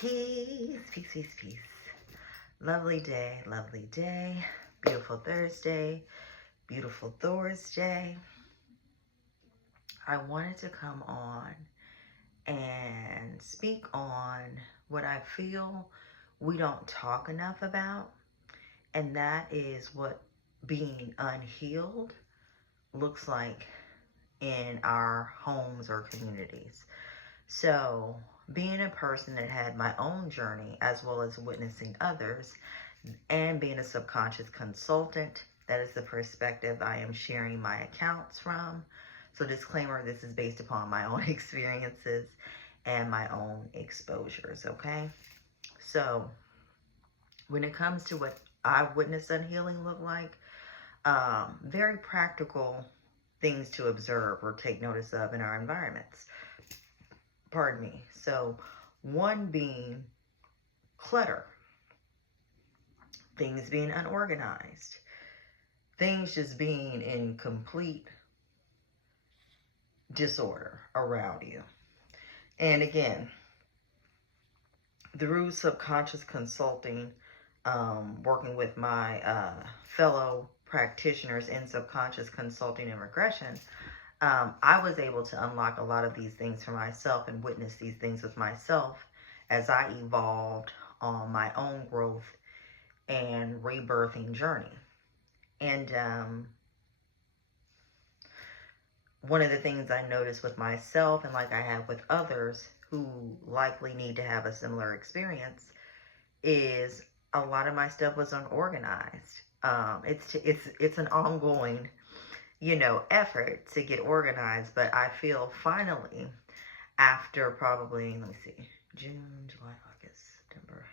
Peace, peace, peace, peace. Lovely day, lovely day. Beautiful Thursday, beautiful Thors day. I wanted to come on and speak on what I feel we don't talk enough about, and that is what being unhealed looks like in our homes or communities. So, being a person that had my own journey as well as witnessing others, and being a subconscious consultant, that is the perspective I am sharing my accounts from. So, disclaimer, this is based upon my own experiences and my own exposures, okay? So, when it comes to what I've witnessed unhealing look like, very practical things to observe or take notice of in our environments. Pardon me. So, one being clutter, things being unorganized, things just being in complete disorder around you. And again, through subconscious consulting, working with my fellow practitioners in subconscious consulting and regression, I was able to unlock a lot of these things for myself and witness these things with myself as I evolved on my own growth and rebirthing journey. And one of the things I noticed with myself, and like I have with others who likely need to have a similar experience, is a lot of my stuff was unorganized. It's an ongoing, effort to get organized, but I feel finally, after probably, let me see, June, July, August, September,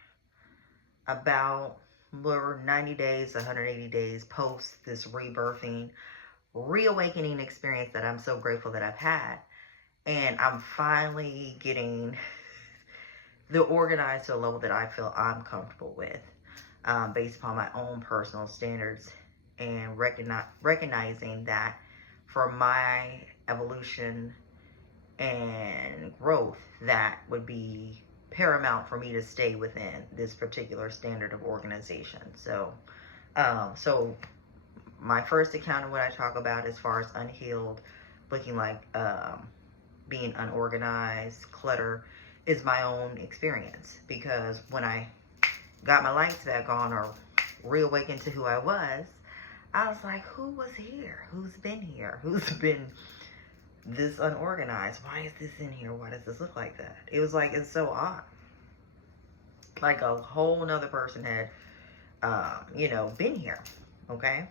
about 90 days, 180 days post this rebirthing, reawakening experience that I'm so grateful that I've had. And I'm finally getting the organized to a level that I feel I'm comfortable with, based upon my own personal standards, and recognizing that for my evolution and growth, that would be paramount for me to stay within this particular standard of organization. So my first account of what I talk about as far as unhealed, looking like being unorganized, clutter, is my own experience. Because when I got my lights back on or reawakened to who I was like, who was here? Who's been here? Who's been this unorganized? Why is this in here? Why does this look like that? It was like, it's so odd. Like a whole nother person had, been here. Okay?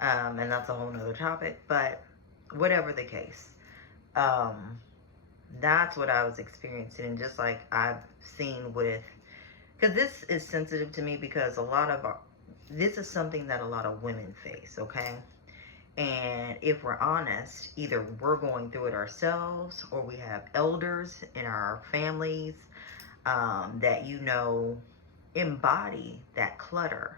And that's a whole nother topic. But whatever the case, that's what I was experiencing. And just like I've seen with, because this is sensitive to me, because this is something that a lot of women face, okay? And if we're honest, either we're going through it ourselves, or we have elders in our families that embody that clutter,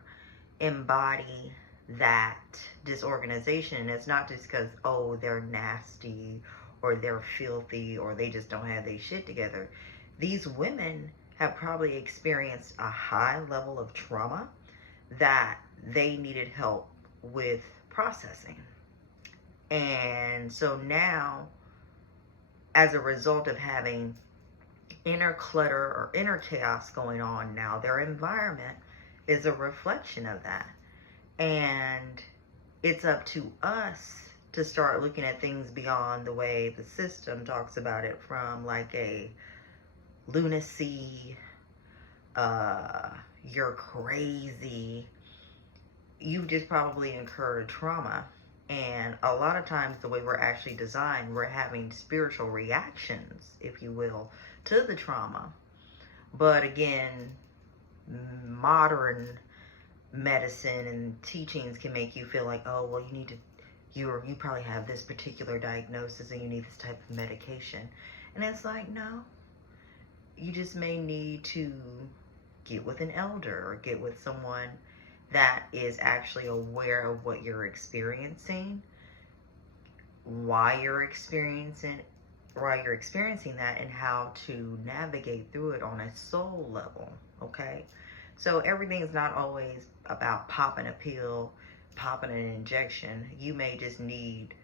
embody that disorganization. And it's not just because, oh, they're nasty or they're filthy or they just don't have their shit together. These women have probably experienced a high level of trauma that they needed help with processing. And so now, as a result of having inner clutter or inner chaos going on now, their environment is a reflection of that. And it's up to us to start looking at things beyond the way the system talks about it, from like a lunacy, you're crazy, you've just probably incurred trauma. And a lot of times the way we're actually designed, we're having spiritual reactions, if you will, to the trauma. But again, modern medicine and teachings can make you feel like, oh, well, you probably have this particular diagnosis and you need this type of medication. And it's like, no, you just may need to get with an elder or get with someone that is actually aware of what you're experiencing, why you're experiencing while you're experiencing that, and how to navigate through it on a soul level, okay? So everything is not always about popping a pill, popping an injection. You may just need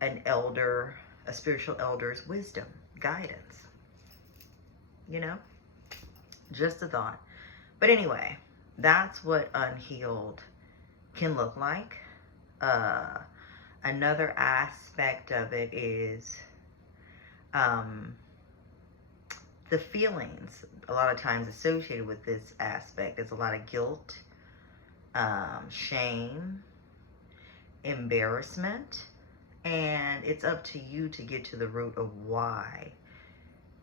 an elder, a spiritual elder's wisdom, guidance, you know? Just a thought. But anyway, that's what unhealed can look like. Another aspect of it is the feelings a lot of times associated with this aspect. There's a lot of guilt, shame, embarrassment, and it's up to you to get to the root of why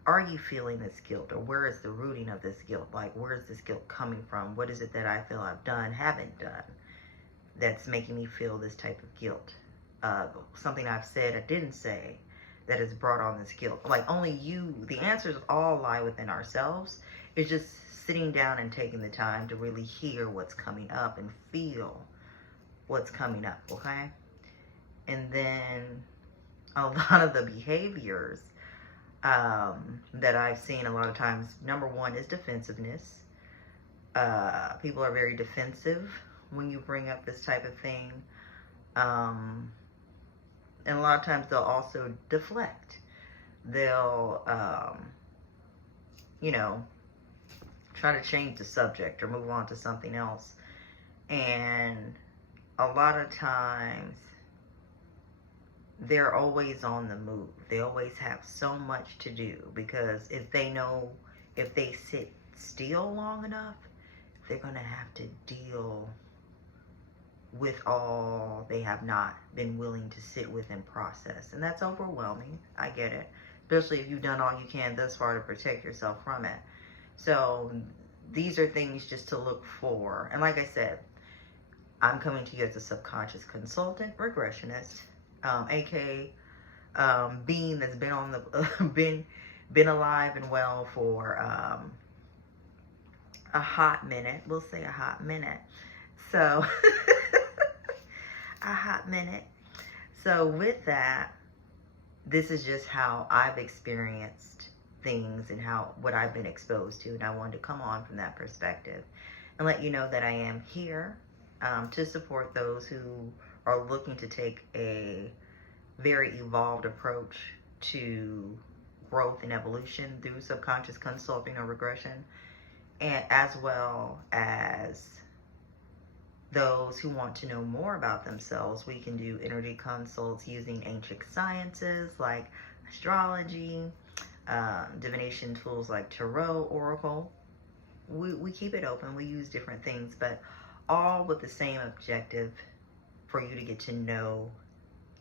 are you feeling this guilt, or where is the rooting of this guilt? Like, where is this guilt coming from? What is it that I feel I've done, haven't done, that's making me feel this type of guilt? Something I've said I didn't say that has brought on this guilt. Like, only you, the answers all lie within ourselves. It's just sitting down and taking the time to really hear what's coming up and feel what's coming up, okay? And then a lot of the behaviors that I've seen a lot of times, number one is defensiveness. People are very defensive when you bring up this type of thing. And a lot of times they'll also deflect. They'll, you know, try to change the subject or move on to something else. And a lot of times they're always on the move. They always have so much to do, because if they know if they sit still long enough, they're going to have to deal with all they have not been willing to sit with and process. And that's overwhelming. I get it. Especially if you've done all you can thus far to protect yourself from it. So these are things just to look for. And like I said, I'm coming to you as a subconscious consultant, regressionist, aka being that's been on the been alive and well for a hot minute. We'll say a hot minute. So a hot minute. So with that, this is just how I've experienced things and what I've been exposed to, and I wanted to come on from that perspective and let you know that I am here to support those who are looking to take a very evolved approach to growth and evolution through subconscious consulting or regression, and as well as those who want to know more about themselves. We can do energy consults using ancient sciences like astrology, divination tools like tarot, oracle. We keep it open. We use different things, but all with the same objective: for you to get to know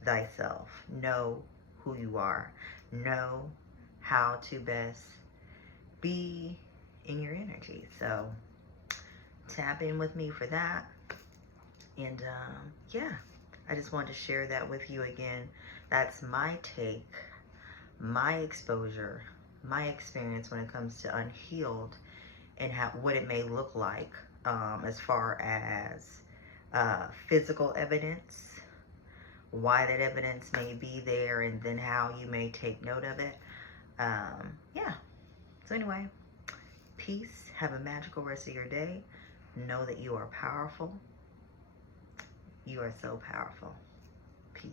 thyself, know who you are, know how to best be in your energy. So tap in with me for that. And yeah, I just wanted to share that with you again. That's my take, my exposure, my experience when it comes to unhealed, and what it may look like as far as physical evidence, why that evidence may be there, and then how you may take note of it. Yeah. So anyway, peace. Have a magical rest of your day. Know that you are powerful. You are so powerful. Peace.